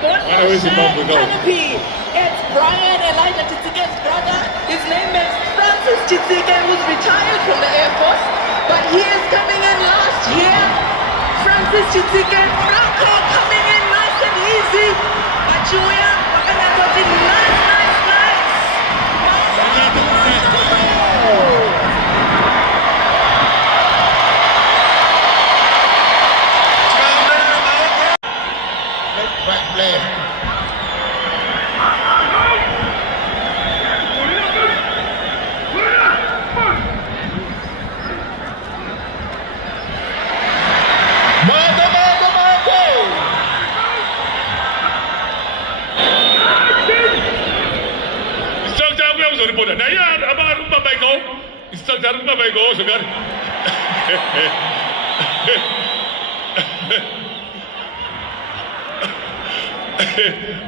Bush, Canopy. It's Brian Elijah Chitsike's brother. His name is Francis Chitsike, who's retired from the Air Force, but he is coming in last year. Francis Chitsike, Franco coming in nice and easy. Machuya, Wakanakoti, nice. Back play.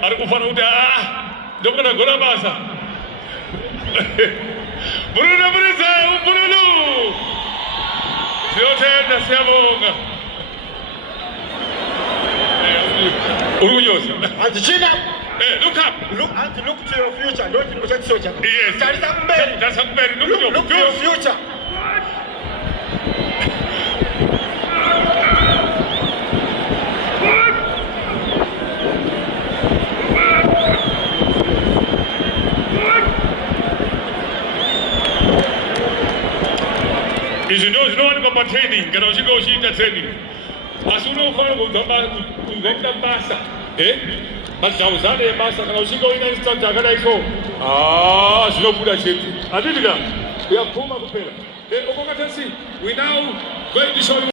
Aku fanuda, dokter gula bahasa. Bruno Brisa, Bruno. Hotel da Siamonga. Orgulloso. And chin up. Look up. Look to your future. Don't protect soldier. Yes. That's somebody. Look to your future. Is no one about training, can also go see the training. As you know, for the Bassa, But Sausane, Bassa, can also go in and start Jagaraiko. Slow Buddha. I did it. We have Puma Pupilla. We now going to show you.